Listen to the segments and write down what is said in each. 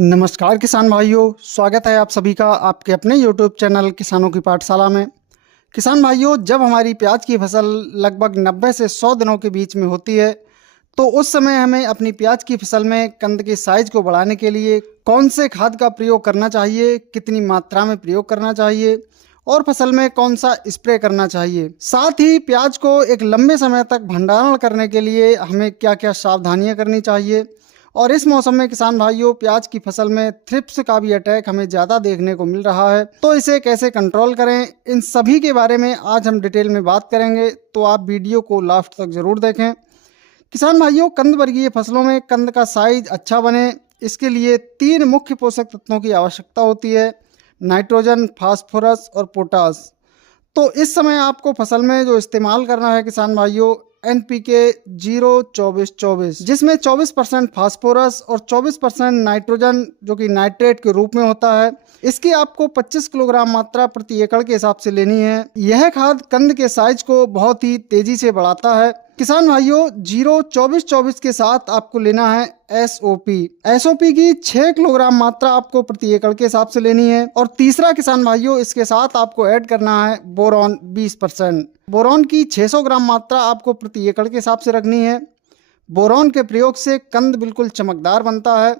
नमस्कार किसान भाइयों, स्वागत है आप सभी का आपके अपने YouTube चैनल किसानों की पाठशाला में। किसान भाइयों, जब हमारी प्याज की फसल लगभग 90 से 100 दिनों के बीच में होती है तो उस समय हमें अपनी प्याज की फसल में कंद के साइज को बढ़ाने के लिए कौन से खाद का प्रयोग करना चाहिए, कितनी मात्रा में प्रयोग करना चाहिए और फसल में कौन सा स्प्रे करना चाहिए। साथ ही प्याज को एक लंबे समय तक भंडारण करने के लिए हमें क्या क्या सावधानियां करनी चाहिए और इस मौसम में किसान भाइयों प्याज की फसल में थ्रिप्स का भी अटैक हमें ज़्यादा देखने को मिल रहा है, तो इसे कैसे कंट्रोल करें, इन सभी के बारे में आज हम डिटेल में बात करेंगे। तो आप वीडियो को लास्ट तक ज़रूर देखें। किसान भाइयों, कंद वर्गीय फसलों में कंद का साइज अच्छा बने इसके लिए 3 मुख्य पोषक तत्वों की आवश्यकता होती है: नाइट्रोजन, फास्फोरस और पोटास। तो इस समय आपको फसल में जो इस्तेमाल करना है किसान भाइयों, NPK 0-24-24, जिसमें 24% फास्फोरस और 24% नाइट्रोजन जो कि नाइट्रेट के रूप में होता है। इसकी आपको 25 किलोग्राम मात्रा प्रति एकड़ के हिसाब से लेनी है। यह खाद कंद के साइज को बहुत ही तेजी से बढ़ाता है। किसान भाइयों, 0-24-24 के साथ आपको लेना है SOP की 6 किलोग्राम मात्रा आपको प्रति एकड़ के हिसाब से लेनी है। और तीसरा किसान भाइयों, इसके साथ आपको ऐड करना है बोरॉन 20%। बोरॉन की 600 ग्राम मात्रा आपको प्रति एकड़ के हिसाब से रखनी है। बोरॉन के प्रयोग से कंद बिल्कुल चमकदार बनता है।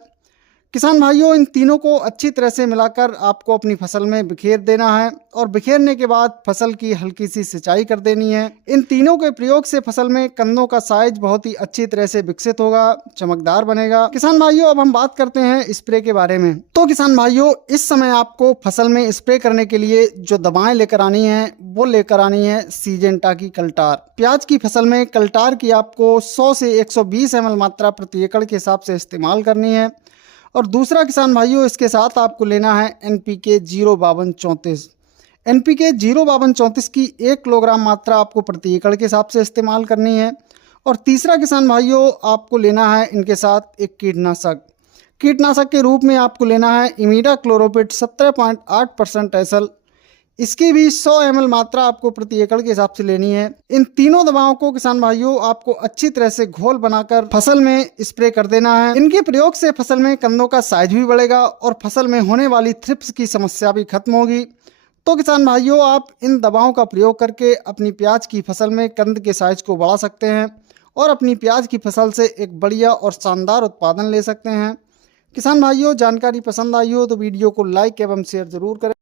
किसान भाइयों, इन तीनों को अच्छी तरह से मिलाकर आपको अपनी फसल में बिखेर देना है और बिखेरने के बाद फसल की हल्की सी सिंचाई कर देनी है। इन तीनों के प्रयोग से फसल में कंदों का साइज बहुत ही अच्छी तरह से विकसित होगा, चमकदार बनेगा। किसान भाइयों, अब हम बात करते हैं स्प्रे के बारे में। तो किसान भाइयों, इस समय आपको फसल में स्प्रे करने के लिए जो दवाएं लेकर आनी है वो लेकर आनी है सिजेंटा की कल्टार। प्याज की फसल में कल्टार की आपको 100 से 120 ml मात्रा प्रति एकड़ के हिसाब से इस्तेमाल करनी है। और दूसरा किसान भाइयों, इसके साथ आपको लेना है NPK 0-52-34। NPK 0-52-34 की 1 किलोग्राम मात्रा आपको प्रति एकड़ के हिसाब से इस्तेमाल करनी है। और तीसरा किसान भाइयों, आपको लेना है इनके साथ एक कीटनाशक के रूप में आपको लेना है इमिडाक्लोप्रिड 17.8% एसएल। इसकी भी 100 ml मात्रा आपको प्रति एकड़ के हिसाब से लेनी है। इन तीनों दवाओं को किसान भाइयों आपको अच्छी तरह से घोल बनाकर फसल में स्प्रे कर देना है। इनके प्रयोग से फसल में कंदों का साइज भी बढ़ेगा और फसल में होने वाली थ्रिप्स की समस्या भी खत्म होगी। तो किसान भाइयों, आप इन दवाओं का प्रयोग करके अपनी प्याज की फसल में कंद के साइज को बढ़ा सकते हैं और अपनी प्याज की फसल से एक बढ़िया और शानदार उत्पादन ले सकते हैं। किसान भाइयों, जानकारी पसंद आई हो तो वीडियो को लाइक एवं शेयर जरूर करें।